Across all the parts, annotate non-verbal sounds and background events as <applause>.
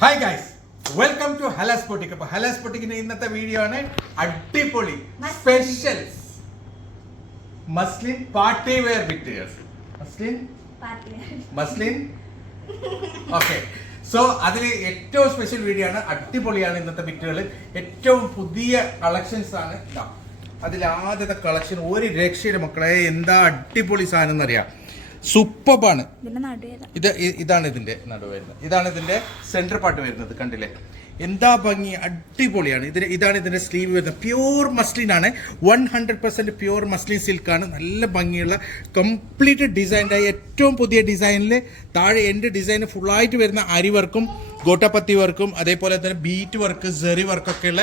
Hi guys welcome to Halas Pottik അപ്പൊ ഹലാസ് പൊട്ടിക്കിന്റെ ഇന്നത്തെ വീഡിയോ ആണ് അടിപൊളി സ്പെഷ്യൽ മസ്ലിൻ പാർട്ടി വെയർ ബിറ്റുകൾ മസ്ലിൻ മസ്ലിൻ ഓക്കെ സോ അതിൽ ഏറ്റവും സ്പെഷ്യൽ വീഡിയോ ആണ്. അടിപൊളിയാണ് ഇന്നത്തെ വിറ്റുകൾ ഏറ്റവും പുതിയ കളക്ഷൻസ് ആണ്. അതിൽ ആദ്യത്തെ കളക്ഷൻ ഒരു രക്ഷയുടെ മക്കളെ. എന്താ അടിപൊളി സാധനം എന്നറിയാം. സൂപ്പറാണ് നടുവേതാ ഇത് ഇതാണ് ഇതിന്റെ നടുവ് വരുന്നത് ഇതാണ് ഇതിന്റെ സെന്റർ പാർട്ട് വരുന്നത് കണ്ടില്ലേ? എന്താ ഭംഗി? അടിപൊളിയാണ്. ഇതിന് ഇതാണ് ഇതിന്റെ സ്ലീവ് വരുന്നത്. പ്യൂർ മസ്ലിൻ ആണ്. One hundred percent pure muslin സിൽക്കാണ് നല്ല ഭംഗിയുള്ള കംപ്ലീറ്റ് ഡിസൈന്റെ ഏറ്റവും പുതിയ ഡിസൈനിൽ താഴെ എന്റെ ഡിസൈൻ ഫുള്ളായിട്ട് വരുന്ന അരി വർക്കും ഗോട്ടപ്പത്തി വർക്കും അതേപോലെ തന്നെ ബീറ്റ് വർക്ക് സെറി വർക്കൊക്കെ ഉള്ള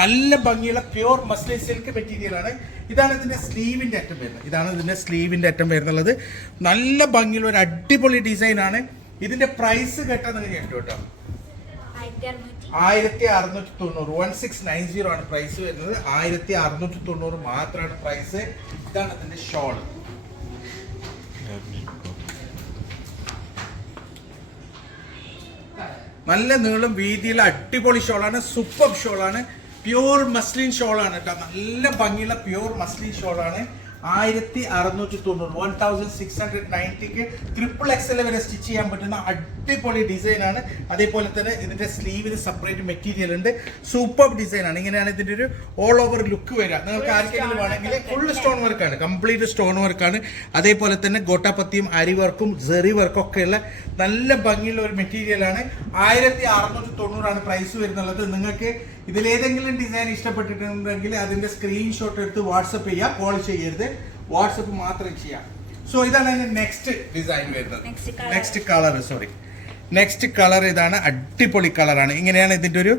നല്ല ഭംഗിയുള്ള പ്യൂർ മസ്ലി സിൽക്ക് മെറ്റീരിയലാണ് ഇതാണ് ഇതിന്റെ സ്ലീവിന്റെ അറ്റം വരുന്നത്. ഇതാണ് ഇതിന്റെ സ്ലീവിന്റെ അറ്റം വരുന്നുള്ളത്. നല്ല ഭംഗിയുള്ള ഒരു അടിപൊളി ഡിസൈനാണ് ആണ്. ഇതിന്റെ പ്രൈസ് കേട്ടാൽ നിങ്ങൾ കേട്ടു കേട്ടോ. ആയിരത്തി അറുന്നൂറ്റി തൊണ്ണൂറ് വൺ സിക്സ് നയൻ സീറോ ആണ് പ്രൈസ് വരുന്നത്. ആയിരത്തി അറുന്നൂറ്റി തൊണ്ണൂറ് മാത്രമാണ് പ്രൈസ് ഇതാണ് അതിന്റെ ഷോൾ നല്ല നീളം വീതിയുള്ള അടിപൊളി ഷോളാണ് സൂപ്പർ ഷോളാണ് പ്യൂർ മസ്ലിൻ ഷോളാണ് കേട്ടോ. നല്ല ഭംഗിയുള്ള പ്യൂർ മസ്ലിൻ ഷോളാണ്. ആയിരത്തി അറുന്നൂറ്റി തൊണ്ണൂറ് വൺ തൗസൻഡ് സിക്സ് ഹൺഡ്രഡ് നയന്റിക്ക് ട്രിപ്പിൾ എക്സൽ വരെ സ്റ്റിച്ച് ചെയ്യാൻ പറ്റുന്ന അടിപൊളി ഡിസൈനാണ് അതേപോലെ തന്നെ ഇതിന്റെ സ്ലീവിന് സെപ്പറേറ്റ് മെറ്റീരിയൽ ഉണ്ട്. സൂപ്പർ ഡിസൈനാണ് ഇങ്ങനെയാണ് ഇതിന്റെ ഒരു ഓൾ ഓവർ ലുക്ക് വരിക. നിങ്ങൾക്ക് ആർക്കെങ്കിലും വേണമെങ്കിൽ ഫുൾ സ്റ്റോൺ വർക്കാണ് കംപ്ലീറ്റ് സ്റ്റോൺ വർക്കാണ് അതേപോലെ തന്നെ ഗോട്ടാപ്പത്തിയും അരി വർക്കും ജെറി വർക്കും ഒക്കെ ഉള്ള നല്ല ഭംഗിയുള്ള ഒരു മെറ്റീരിയൽ ആണ്. ആയിരത്തി അറുന്നൂറ്റി തൊണ്ണൂറാണ് പ്രൈസ് വരുന്നുള്ളത്. നിങ്ങൾക്ക് ഇതിലേതെങ്കിലും ഡിസൈൻ ഇഷ്ടപ്പെട്ടിട്ടുണ്ടെങ്കിൽ അതിന്റെ സ്ക്രീൻഷോട്ട് എടുത്ത് വാട്സപ്പ് ചെയ്യുക കോൾ ചെയ്യരുത്. വാട്സപ്പ് മാത്രം ചെയ്യാം. സോ ഇതാണ് അതിന്റെ നെക്സ്റ്റ് ഡിസൈൻ വരുന്നത്. Next colour sorry next colour ഇതാണ് അടിപൊളി കളറാണ് ഇങ്ങനെയാണ് ഇതിന്റെ ഒരു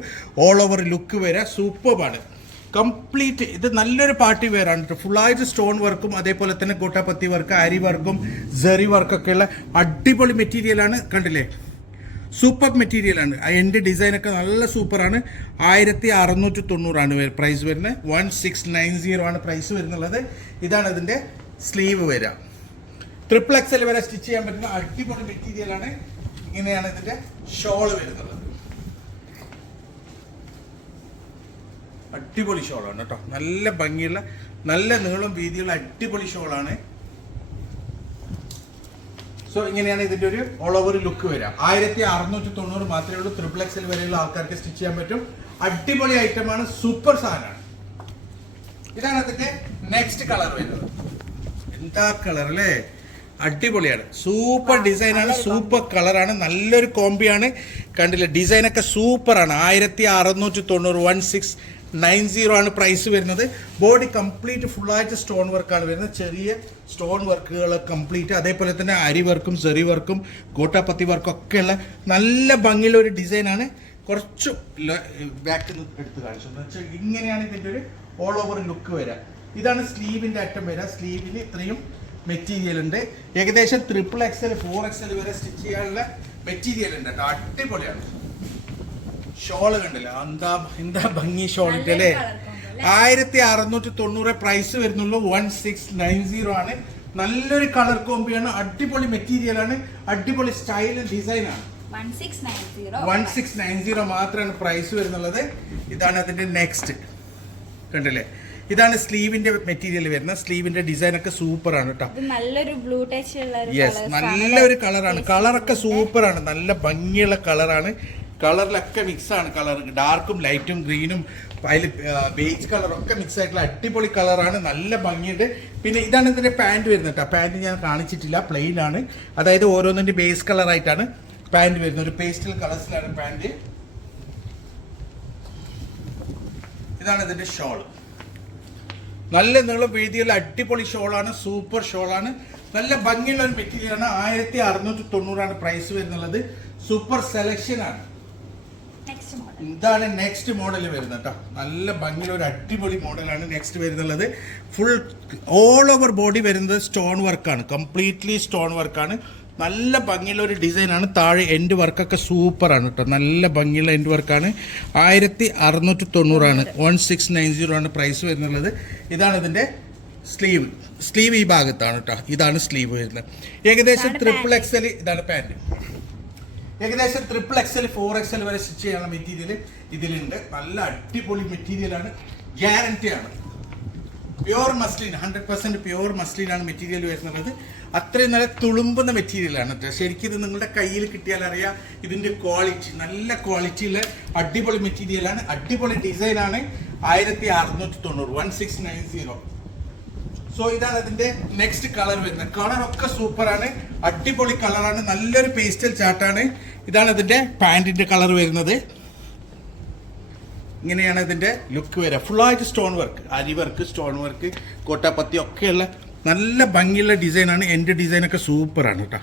ഓൾ ഓവർ ലുക്ക് വരിക സൂപ്പറാണ് കംപ്ലീറ്റ് ഇത് നല്ലൊരു പാർട്ടി വെയർ ആണ് ആയിട്ട് സ്റ്റോൺ വർക്കും അതേപോലെ തന്നെ ഗോട്ടാപ്പത്തി വർക്ക് അരി വർക്കും ജെറി വർക്കൊക്കെ ഉള്ള അടിപൊളി മെറ്റീരിയലാണ് കണ്ടില്ലേ? സൂപ്പർ മെറ്റീരിയലാണ് എന്റെ ഡിസൈനൊക്കെ നല്ല സൂപ്പറാണ് ആയിരത്തി അറുന്നൂറ്റി തൊണ്ണൂറാണ് പ്രൈസ് വരുന്നത് വൺ സിക്സ് നയൻ സീറോ ആണ് പ്രൈസ് വരുന്നുള്ളത്. ഇതാണ് ഇതിന്റെ സ്ലീവ് വരിക ട്രിപ്പിൾ എക്സൽ വരെ സ്റ്റിച്ച് ചെയ്യാൻ പറ്റുന്ന അടിപൊളി മെറ്റീരിയലാണ് ഇങ്ങനെയാണ് ഇതിന്റെ ഷോൾ വരുന്നത്. അടിപൊളി ഷോളാണ് കേട്ടോ. നല്ല ഭംഗിയുള്ള നല്ല നീളം വീതിയുള്ള അടിപൊളി ഷോളാണ് സോ ഇങ്ങനെയാണ് ഇതിന്റെ ഒരു ഓൾ ഓവർ ലുക്ക് വരാം ആയിരത്തി അറുന്നൂറ്റി തൊണ്ണൂറ് മാത്രമേ ഉള്ളൂ. എക്സൽ വരെയുള്ള ആൾക്കാർക്ക് സ്റ്റിച്ച് ചെയ്യാൻ പറ്റും. അടിപൊളി ഐറ്റമാണ് സൂപ്പർ സാധനമാണ്. ഇതാണ് അതിന്റെ നെക്സ്റ്റ് കളർ വരുന്നത്. എന്താ കളർ അല്ലേ? അടിപൊളിയാണ്. സൂപ്പർ ഡിസൈനാണ് സൂപ്പർ കളറാണ് നല്ലൊരു കോമ്പിയാണ് കണ്ടില്ല? ഡിസൈനൊക്കെ സൂപ്പറാണ് ആയിരത്തി അറുന്നൂറ്റി തൊണ്ണൂറ് വൺ സിക്സ് നയൻ സീറോ ആണ് പ്രൈസ് വരുന്നത്. ബോഡി കംപ്ലീറ്റ് ഫുള്ളായിട്ട് സ്റ്റോൺ വർക്കാണ് വരുന്നത്. ചെറിയ സ്റ്റോൺ വർക്കുകൾ കംപ്ലീറ്റ് അതേപോലെ തന്നെ അരി വർക്കും സെറി വർക്കും ഗോട്ടാപ്പത്തി വർക്കും ഒക്കെയുള്ള നല്ല ഭംഗിയുള്ള ഒരു ഡിസൈനാണ് കുറച്ച് ബാക്ക് എടുത്ത് കാണിച്ചു. എന്ന് വെച്ചാൽ ഇങ്ങനെയാണ് ഇതിന്റെ ഒരു ഓൾ ഓവർ ലുക്ക് വരിക ഇതാണ് സ്ലീവിന്റെ അറ്റം വരിക സ്ലീവിന് ഇത്രയും മെറ്റീരിയൽ ഉണ്ട്. ഏകദേശം ട്രിപ്പിൾ എക്സൽ ഫോർ എക്സൽ വരെ സ്റ്റിച്ച് ചെയ്യാനുള്ള മെറ്റീരിയൽ ഉണ്ട് കേട്ടോ. അടിപൊളിയാണ്. ഷോൾ കണ്ടില്ല? എന്താ എന്താ ഭംഗി ഷോളിന്റെ അല്ലേ? ആയിരത്തി അറുന്നൂറ്റി തൊണ്ണൂറ് പ്രൈസ് വരുന്നുള്ളൂ. വൺ സിക്സ് നയൻ സീറോ ആണ്. നല്ലൊരു കളർ കോമ്പിയാണ് അടിപൊളി മെറ്റീരിയൽ ആണ്. അടിപൊളി സ്റ്റൈൽ ഡിസൈൻ ആണ്. വൺ സിക്സ് നയൻ സീറോ മാത്രമാണ് പ്രൈസ് വരുന്നുള്ളത്. ഇതാണ് അതിന്റെ നെക്സ്റ്റ് കണ്ടില്ലേ? ഇതാണ് സ്ലീവിന്റെ മെറ്റീരിയൽ വരുന്നത്. സ്ലീവിന്റെ ഡിസൈൻ ഒക്കെ സൂപ്പർ ആണ് കേട്ടോ നല്ലൊരു ബ്ലൂ ടച്ച് ഉള്ള യെസ് നല്ലൊരു കളറാണ് കളറൊക്കെ സൂപ്പർ ആണ്. നല്ല ഭംഗിയുള്ള കളറാണ് കളറിലൊക്കെ മിക്സ് ആണ് കളർ ഡാർക്കും ലൈറ്റും ഗ്രീനും അതിൽ ബേജ് കളറൊക്കെ മിക്സ് ആയിട്ടുള്ള അടിപൊളി കളറാണ്. നല്ല ഭംഗിയുണ്ട്. പിന്നെ ഇതാണ് ഇതിന്റെ പാന്റ് വരുന്നത് കേട്ടോ പാന്റ് ഞാൻ കാണിച്ചിട്ടില്ല. പ്ലെയിൻ ആണ് അതായത് ഓരോന്നിന്റെ ബേസ് കളറായിട്ടാണ് പാന്റ് വരുന്നത്. ഒരു പേസ്റ്റൽ കളേഴ്സിലാണ് പാന്റ്. ഇതാണ് ഇതിന്റെ ഷോൾ നല്ല നീളം വീതിയുള്ള അടിപൊളി ഷോളാണ്. സൂപ്പർ ഷോളാണ്. നല്ല ഭംഗിയുള്ള ഒരു മെറ്റീരിയലാണ്. ആയിരത്തി അറുന്നൂറ്റി തൊണ്ണൂറാണ് പ്രൈസ് വരുന്നുള്ളത്. Super model. ഇതാണ് നെക്സ്റ്റ് മോഡൽ വരുന്നത് കേട്ടോ. നല്ല ഭംഗിയുള്ള ഒരു അടിപൊളി മോഡലാണ് നെക്സ്റ്റ് വരുന്നുള്ളത്. ഫുൾ ഓൾ ഓവർ ബോഡി വരുന്നത് സ്റ്റോൺ വർക്കാണ് കംപ്ലീറ്റ്ലി സ്റ്റോൺ വർക്കാണ് നല്ല ഭംഗിയുള്ള ഒരു ഡിസൈനാണ് താഴെ എൻഡ് വർക്കൊക്കെ സൂപ്പറാണ് കേട്ടോ. നല്ല ഭംഗിയുള്ള എൻഡ് വർക്കാണ് ആയിരത്തി അറുന്നൂറ്റി തൊണ്ണൂറാണ് വൺ സിക്സ് നയൻ സീറോ ആണ് പ്രൈസ് വരുന്നുള്ളത്. ഇതാണ് ഇതിന്റെ സ്ലീവ് സ്ലീവ് ഈ ഭാഗത്താണ് കേട്ടോ. ഇതാണ് സ്ലീവ് വരുന്നത്. ഏകദേശം ട്രിപ്പിൾ. എക്സൽ ഇതാണ് പാന്റ് ഏകദേശം ട്രിപ്പിൾ എക്സൽ ഫോർ എക്സൽ വരെ സ്റ്റിച്ച് ചെയ്യാനുള്ള മെറ്റീരിയൽ ഇതിലുണ്ട്. നല്ല അടിപൊളി മെറ്റീരിയലാണ് ഗ്യാരണ്ടി ആണ്. Pure muslin hundred pure muslin ആണ് മെറ്റീരിയൽ വരുന്നത്. അത്രയും നല്ല തുളുമ്പുന്ന മെറ്റീരിയലാണ് ശരിക്കും ഇത് നിങ്ങളുടെ കയ്യിൽ കിട്ടിയാൽ അറിയാം ഇതിന്റെ ക്വാളിറ്റി നല്ല ക്വാളിറ്റിയിലെ അടിപൊളി മെറ്റീരിയലാണ് അടിപൊളി ഡിസൈനാണ് ആയിരത്തി അറുന്നൂറ്റി തൊണ്ണൂറ് one six nine zero so ഇതാണ് അതിന്റെ നെക്സ്റ്റ് കളർ വരുന്നത്. കളർ ഒക്കെ സൂപ്പറാണ് അടിപൊളി കളറാണ് നല്ലൊരു പേസ്റ്റൽ ചാർട്ടാണ് ഇതാണ് അതിന്റെ പാന്റിന്റെ കളർ വരുന്നത്. ഇങ്ങനെയാണ് ഇതിന്റെ ലുക്ക് വരിക. ഫുള്ളായിട്ട് stone work aari work stone work കോട്ടാപ്പത്തി ഒക്കെയുള്ള നല്ല ഭംഗിയുള്ള ഡിസൈനാണ് എന്റെ ഡിസൈനൊക്കെ സൂപ്പറാണ് കേട്ടോ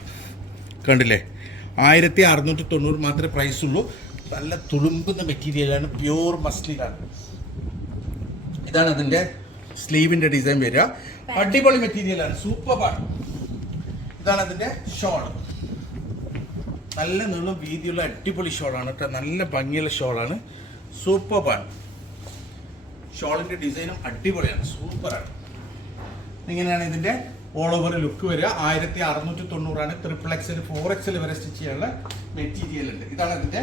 കണ്ടില്ലേ? ആയിരത്തി അറുന്നൂറ്റി തൊണ്ണൂറ് മാത്രമേ പ്രൈസ് ഉള്ളൂ. നല്ല തുളുമ്പുന്ന മെറ്റീരിയലാണ് പ്യൂർ മസ്ലിനാണ് ഇതാണ് അതിന്റെ സ്ലീവിന്റെ ഡിസൈൻ വരിക. അടിപൊളി മെറ്റീരിയലാണ് സൂപ്പറാണ് ഇതാണ് അതിന്റെ ഷോൾ നല്ല നീളം വീതിയുള്ള അടിപൊളി ഷോളാണ് കേട്ടോ. നല്ല ഭംഗിയുള്ള ഷോളാണ് സൂപ്പറാണ് ഷോളിന്റെ ഡിസൈനും അടിപൊളിയാണ്. സൂപ്പറാണ് ഇങ്ങനെയാണ് ഇതിന്റെ ഓൾ ഓവർ ലുക്ക് വരിക. ആയിരത്തി അറുന്നൂറ്റി തൊണ്ണൂറാണ്. ട്രിപ്പിൾ എക്സിൽ ഫോർ എക്സിൽ വരെ സ്റ്റിച്ച് ചെയ്യാനുള്ള മെറ്റീരിയൽ ഉണ്ട്. ഇതാണ് അതിന്റെ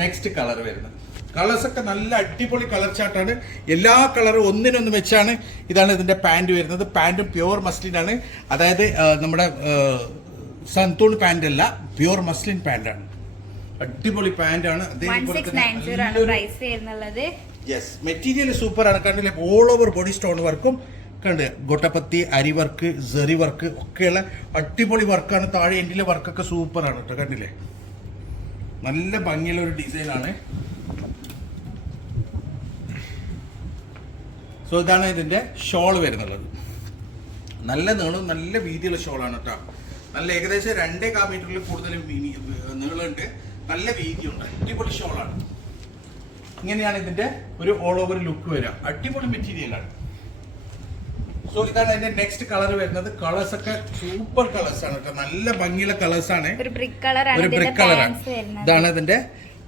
നെക്സ്റ്റ് കളർ വരുന്നത്. കളേഴ്സ് ഒക്കെ നല്ല അടിപൊളി കളർ ചാർട്ടാണ്. എല്ലാ കളറും ഒന്നിനൊന്ന് വെച്ചാണ് ഇതാണ് ഇതിന്റെ പാന്റ് വരുന്നത്. പാന്റും പ്യുവർ മസ്ലിൻ ആണ്. അതായത് നമ്മുടെ സന്തൂൺ പാന്റ് അല്ല പ്യുവർ മസ്ലിൻ പാന്റാണ് അടിപൊളി പ്രൈസ് യെസ് മെറ്റീരിയൽ സൂപ്പർ ആണ് കണ്ടില്ലേ? ഓൾ ഓവർ ബോഡി സ്റ്റോൺ വർക്കും കണ്ട് ഗൊട്ടപ്പത്തി അരി വർക്ക് സെറി വർക്ക് ഒക്കെയുള്ള അടിപൊളി വർക്കാണ് താഴെ എൻഡിലെ വർക്കൊക്കെ സൂപ്പർ ആണ് കേട്ടോ കണ്ടില്ലേ? നല്ല ഭംഗിയുള്ള ഒരു ഡിസൈൻ സോ ഇതാണ് ഇതിന്റെ ഷോൾ വരുന്നുള്ളത്. നല്ല നീളം നല്ല വീതിയുള്ള ഷോളാണ് കേട്ടോ. നല്ല ഏകദേശം രണ്ടേ കാ മീറ്ററിൽ കൂടുതൽ നീളമുണ്ട്. നല്ല വീതിയുണ്ട്. അടിപൊളി ഷോളാണ് ഇങ്ങനെയാണ് ഇതിന്റെ ഒരു ഓൾ ഓവർ ലുക്ക് വരിക. അടിപൊളി മെറ്റീരിയലാണ് സോ ഇതാണ് അതിന്റെ നെക്സ്റ്റ് കളർ വരുന്നത്. കളേഴ്സ് ഒക്കെ സൂപ്പർ കളേഴ്സ് ആണ് കേട്ടോ. നല്ല ഭംഗിയുള്ള കളേഴ്സ് ആണ്. ഒരു ബ്രിക്ക് കളറാണ് ഇതാണ് ഇതിന്റെ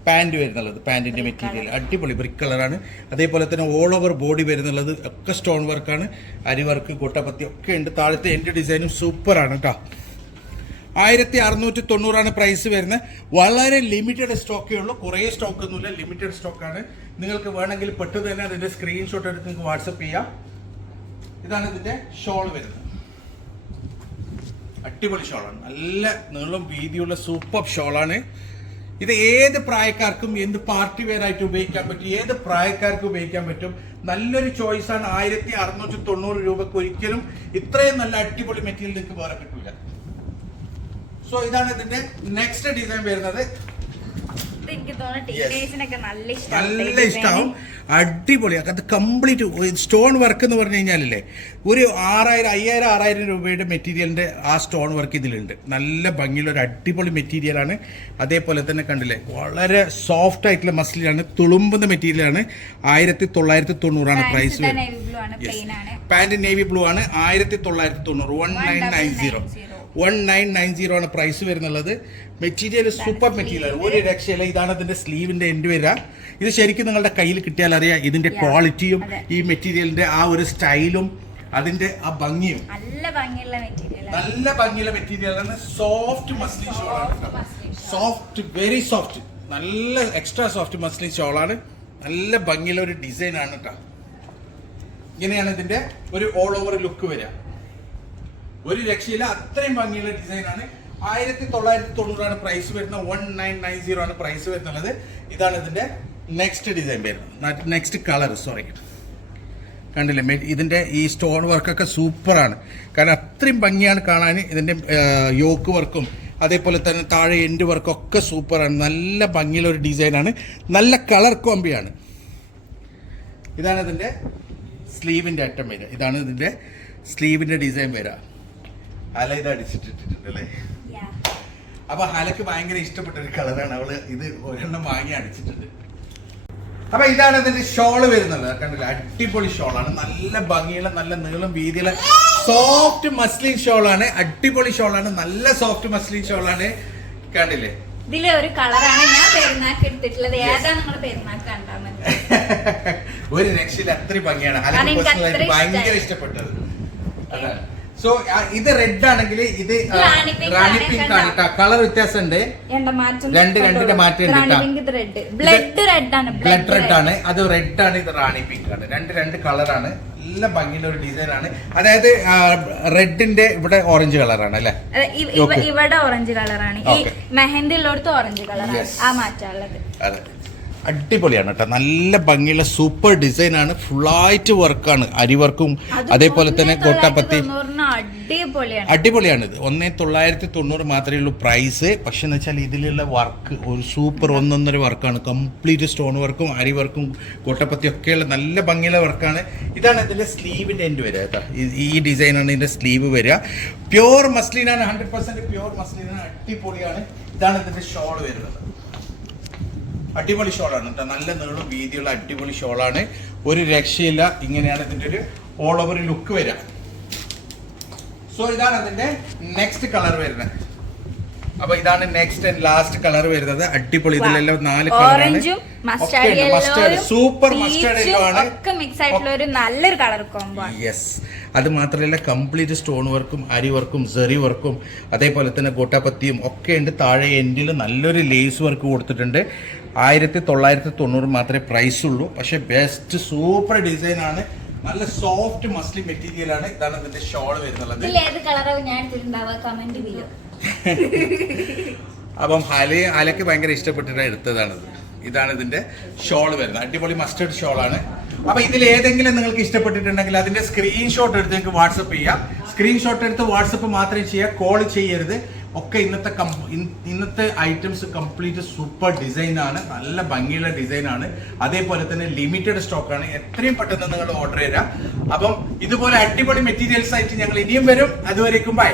പാന്റ് വരുന്നുള്ളത് പാന്റിന്റെ മെറ്റീരിയൽ അടിപൊളി ബ്രിക്ക് കളറാണ് അതേപോലെ തന്നെ ഓൾ ഓവർ ബോഡി വരുന്നുള്ളത് ഒക്കെ സ്റ്റോൺ വർക്കാണ് അരി വർക്ക് കൊട്ടപ്പത്തി ഒക്കെ ഉണ്ട്. താഴത്തെ എന്റെ ഡിസൈനും സൂപ്പറാണ് കേട്ടോ ആയിരത്തി അറുന്നൂറ്റി തൊണ്ണൂറാണ് പ്രൈസ് വരുന്നത്. വളരെ ലിമിറ്റഡ് സ്റ്റോക്കേ ഉള്ളൂ. കുറേ സ്റ്റോക്ക് ഒന്നുമില്ല. ലിമിറ്റഡ് സ്റ്റോക്കാണ് നിങ്ങൾക്ക് വേണമെങ്കിൽ പെട്ടെന്ന് തന്നെ അതിന്റെ സ്ക്രീൻഷോട്ട് എടുത്ത് നിങ്ങൾക്ക് വാട്സപ്പ് ചെയ്യാം. ഇതാണ് ഇതിന്റെ ഷോൾ വരുന്നത്. അടിപൊളി ഷോളാണ് നല്ല നീളം വീതിയുള്ള സൂപ്പർ ഷോളാണ് ഇത് ഏത് പ്രായക്കാർക്കും എന്ത് പാർട്ടി വേറായിട്ട് ഉപയോഗിക്കാൻ പറ്റും ഏത് പ്രായക്കാർക്കും ഉപയോഗിക്കാൻ പറ്റും നല്ലൊരു ചോയ്സ് ആണ് ആയിരത്തി അറുന്നൂറ്റി തൊണ്ണൂറ് രൂപക്ക് ഒരിക്കലും ഇത്രയും നല്ല അടിപൊളി മെറ്റീരിയൽ നിങ്ങൾക്ക് വേറെ കിട്ടില്ല സോ ഇതാണ് ഇതിന്റെ നെക്സ്റ്റ് ഡിസൈൻ വരുന്നത്. ഇത് എനിക്ക് തോന്നുന്നു ടീനേജിനൊക്കെ നല്ല നല്ല ഇഷ്ടമാവും. അടിപൊളി. അത് കംപ്ലീറ്റ് സ്റ്റോൺ വർക്ക് എന്ന് പറഞ്ഞു കഴിഞ്ഞാലല്ലേ ഒരു ആറായിരം അയ്യായിരം ആറായിരം രൂപയുടെ മെറ്റീരിയലിന്റെ ആ സ്റ്റോൺ വർക്ക് ഇതിലുണ്ട്. നല്ല ഭംഗിയുള്ള ഒരു അടിപൊളി മെറ്റീരിയലാണ് അതേപോലെ തന്നെ കണ്ടില്ലേ വളരെ സോഫ്റ്റ് ആയിട്ടുള്ള മസിലാണ് തുളുമ്പുന്ന മെറ്റീരിയലാണ് ആയിരത്തി തൊള്ളായിരത്തി തൊണ്ണൂറാണ് പ്രൈസ് പാന്റ് നേവി ബ്ലൂ ആണ് ആയിരത്തി തൊള്ളായിരത്തി തൊണ്ണൂറ് one nine nine zero 1990. One nine nine zero ആണ് പ്രൈസ് വരുന്നുള്ളത്. മെറ്റീരിയൽ സൂപ്പർ മെറ്റീരിയൽ ഒരു രക്ഷയില്ല. ഇതാണ് അതിന്റെ സ്ലീവിന്റെ എൻഡ് വരിക. ഇത് ശരിക്കും നിങ്ങളുടെ കയ്യിൽ കിട്ടിയാൽ അറിയാം ഇതിന്റെ ക്വാളിറ്റിയും ഈ മെറ്റീരിയലിന്റെ ആ ഒരു സ്റ്റൈലും അതിന്റെ ആ ഭംഗിയും. നല്ല ഭംഗിയുള്ള മെറ്റീരിയൽ നല്ല ഭംഗിയുള്ള മെറ്റീരിയലാണ് സോഫ്റ്റ് മസ്ലിൻ ഷോളാണ് സോഫ്റ്റ് വെരി സോഫ്റ്റ് നല്ല എക്സ്ട്രാ സോഫ്റ്റ് മസ്ലിൻ ഷോളാണ് നല്ല ഭംഗിയുള്ള ഒരു ഡിസൈൻ ആണ് കേട്ടോ. ഇങ്ങനെയാണ് ഇതിന്റെ ഒരു ഓൾ ഓവർ ലുക്ക് വരിക. ഒരു രക്ഷയില്ല അത്രയും ഭംഗിയുള്ള ഡിസൈൻ ആണ് ആയിരത്തി തൊള്ളായിരത്തി തൊണ്ണൂറാണ് പ്രൈസ് വരുന്നത്. വൺ നയൻ നയൻ സീറോ ആണ് പ്രൈസ് വരുന്നത്. ഇതാണ് ഇതിന്റെ നെക്സ്റ്റ് ഡിസൈൻ വരുന്നത്. നെക്സ്റ്റ് കളർ സോറി കണ്ടില്ലേ? ഇതിന്റെ ഈ സ്റ്റോൺ വർക്കൊക്കെ സൂപ്പറാണ്. കാരണം അത്രയും ഭംഗിയാണ് കാണാൻ ഇതിന്റെ യോക്ക് വർക്കും അതേപോലെ തന്നെ താഴെ എൻഡ് വർക്കും ഒക്കെ സൂപ്പറാണ്. നല്ല ഭംഗിയുള്ള ഒരു ഡിസൈനാണ് നല്ല കളർ കോമ്പിയാണ് ഇതാണ് ഇതിന്റെ സ്ലീവിന്റെ അറ്റം വരിക. ഇതാണ് ഇതിന്റെ സ്ലീവിന്റെ ഡിസൈൻ വരിക. അല ഇത് അടിച്ചിട്ടിട്ടുണ്ട് അല്ലേ. അപ്പൊ ഹലക്ക് ഭയങ്കര ഇഷ്ടപ്പെട്ട ഒരു കളറാണ്. അവൾ ഇത് ഒരെണ്ണം വാങ്ങി അടിച്ചിട്ടുണ്ട്. അപ്പൊ ഇതാണ് ഇതിന്റെ ഷോൾ വരുന്നത്. കണ്ടില്ല? അടിപൊളി ഷോളാണ്. നല്ല ഭംഗിയുള്ള നല്ല നീളം വീതിയുള്ള സോഫ്റ്റ് മസ്ലിൻ ഷോളാണ്. അടിപൊളി ഷോളാണ്. നല്ല സോഫ്റ്റ് മസ്ലിൻ ഷോളാണ്. കണ്ടില്ലേ? ഇതിലെ ഒരു കളറാണ് ഞാൻ പെരുന്നാക്ക് എടുത്തിട്ടുള്ളത്. ഏതാ നിങ്ങൾ പെരുന്നാക്ക് കണ്ടാൽ മതി. <laughs> ഒരു രക്ഷയിൽ അത്രയും ഭംഗിയാണ്. ഭയങ്കര ഇഷ്ടപ്പെട്ടത്. അതാണ്. സോ ഇത് റെഡ് ആണെങ്കിൽ ഇത് റാണി ആണ് പിങ്ക് ആണ് കേട്ടോ കളർ വ്യത്യാസം ഉണ്ട് രണ്ട് രണ്ടിന്റെ മാറ്റം ഉണ്ട് ബ്ലഡ് റെഡ് ആണ് ബ്ലഡ് റെഡ് ആണ്. അത് റെഡ് ആണ് ഇത് റാണി പിങ്ക് ആണ്. രണ്ട് രണ്ട് കളറാണ് നല്ല ഭംഗിയുള്ള ഒരു ഡിസൈൻ ആണ്. അതായത് റെഡിന്റെ ഇവിടെ ഓറഞ്ച് കളറാണ് അല്ലേ? അല്ലെ ഇവിടെ ഓറഞ്ച് കളറാണ് ഈ മെഹന്തി ഉള്ളിടത്ത് ഓറഞ്ച് കളറാണ് ആ മാറ്റാനുള്ളത്. അതെ. അടിപൊളിയാണ് കേട്ടോ നല്ല ഭംഗിയുള്ള സൂപ്പർ ഡിസൈൻ ആണ്. ഫുള്ളായിട്ട് വർക്കാണ് അരി വർക്കും അതേപോലെ തന്നെ തൊണ്ണൂറിന് അടിപൊളിയാണ്. അടിപൊളിയാണ് ഇത് ഒന്നേ തൊള്ളായിരത്തി തൊണ്ണൂറ് മാത്രമേ ഉള്ളൂ പ്രൈസ് പക്ഷെ വെച്ചാൽ ഇതിലുള്ള വർക്ക് ഒരു സൂപ്പർ ഒന്നൊന്നര വർക്കാണ് കംപ്ലീറ്റ് സ്റ്റോൺ വർക്കും അരി വർക്കും കോട്ടപ്പത്തി ഒക്കെയുള്ള നല്ല ഭംഗിയുള്ള വർക്കാണ് ഇതാണ് ഇതിന്റെ സ്ലീവിന്റെ എൻഡ് വരിക കേട്ടോ. ഈ- ഡിസൈനാണ് ഇതിന്റെ സ്ലീവ് വരിക. പ്യോർ മസ്ലിനാണ് ഹൺഡ്രഡ് പെർസെന്റ് പ്യോർ മസ്ലിനാണ് അടിപൊളിയാണ്. ഇതാണ് ഇതിന്റെ ഷോൾ വരുന്നത്. അടിപൊളി ഷോളാണ് നല്ല നീളും വീതിയുള്ള അടിപൊളി ഷോളാണ് ഒരു രക്ഷയില്ല ഇങ്ങനെയാണ് ഇതിന്റെ ഒരു ഓൾ ഓവർ ലുക്ക് വരിക. സോ ഇതാണ് അതിന്റെ നെക്സ്റ്റ് കളർ വരുന്നത്. അപ്പൊ ഇതാണ് നെക്സ്റ്റ് ആൻഡ് ലാസ്റ്റ് കളർ വരുന്നത്. അടിപൊളി. ഇതിലെല്ലാം നാല് കളർ ഓറഞ്ചും mustard mustard super mustard yellow ആണ്. ഒക്കെ മിക്സ് ആയിട്ടുള്ള ഒരു നല്ലൊരു കളർ കോംബോ ആണ്. യെസ് അത് മാത്രമല്ല കംപ്ലീറ്റ് സ്റ്റോൺ വർക്കും അരി വർക്കും സെറി വർക്കും അതേപോലെ തന്നെ ഗോട്ടാപ്പത്തിയും ഒക്കെ ഉണ്ട്. താഴെ എൻഡിൽ നല്ലൊരു ലേസ് വർക്ക് കൊടുത്തിട്ടുണ്ട്. ആയിരത്തി തൊള്ളായിരത്തി തൊണ്ണൂറ് മാത്രമേ പ്രൈസ് ഉള്ളൂ. പക്ഷേ ബെസ്റ്റ് സൂപ്പർ ഡിസൈൻ ആണ്. നല്ല സോഫ്റ്റ് മസ്ലി മെറ്റീരിയൽ ആണ്. ഇതാണ് ഇതിന്റെ ഷോൾ വരുന്നുള്ളത്. ഏത് കളറാവും ഞാൻ എടുത്തിട്ടുണ്ടാവുക കമന്റ് ചെയ്യോ അപ്പം അലി അലക്ക് ഭയങ്കര ഇഷ്ടപ്പെട്ടിട്ട് എടുത്തതാണിത്. ഇതാണ് ഇതിന്റെ ഷോൾ വരുന്നത്. അടിപൊളി മസ്റ്റേർഡ് ഷോൾ ആണ്. അപ്പൊ ഇതിൽ ഏതെങ്കിലും നിങ്ങൾക്ക് ഇഷ്ടപ്പെട്ടിട്ടുണ്ടെങ്കിൽ അതിന്റെ സ്ക്രീൻഷോട്ട് എടുത്ത് നിങ്ങൾക്ക് വാട്സപ്പ് ചെയ്യാം. സ്ക്രീൻഷോട്ട് എടുത്ത് വാട്സപ്പ് മാത്രമേ ചെയ്യുക കോൾ ചെയ്യരുത്. ഒക്കെ ഇന്നത്തെ ഇന്നത്തെ ഐറ്റംസ് കംപ്ലീറ്റ് സൂപ്പർ ഡിസൈൻ ആണ്. നല്ല ഭംഗിയുള്ള ഡിസൈൻ ആണ്. അതേപോലെ തന്നെ ലിമിറ്റഡ് സ്റ്റോക്ക് ആണ്. എത്രയും പെട്ടെന്ന് നിങ്ങൾ ഓർഡർ ചെയ്യാം അപ്പം ഇതുപോലെ അടിപൊളി മെറ്റീരിയൽസ് ആയിട്ട് ഞങ്ങൾ ഇനിയും വരും. അതുവരേക്കും ബൈ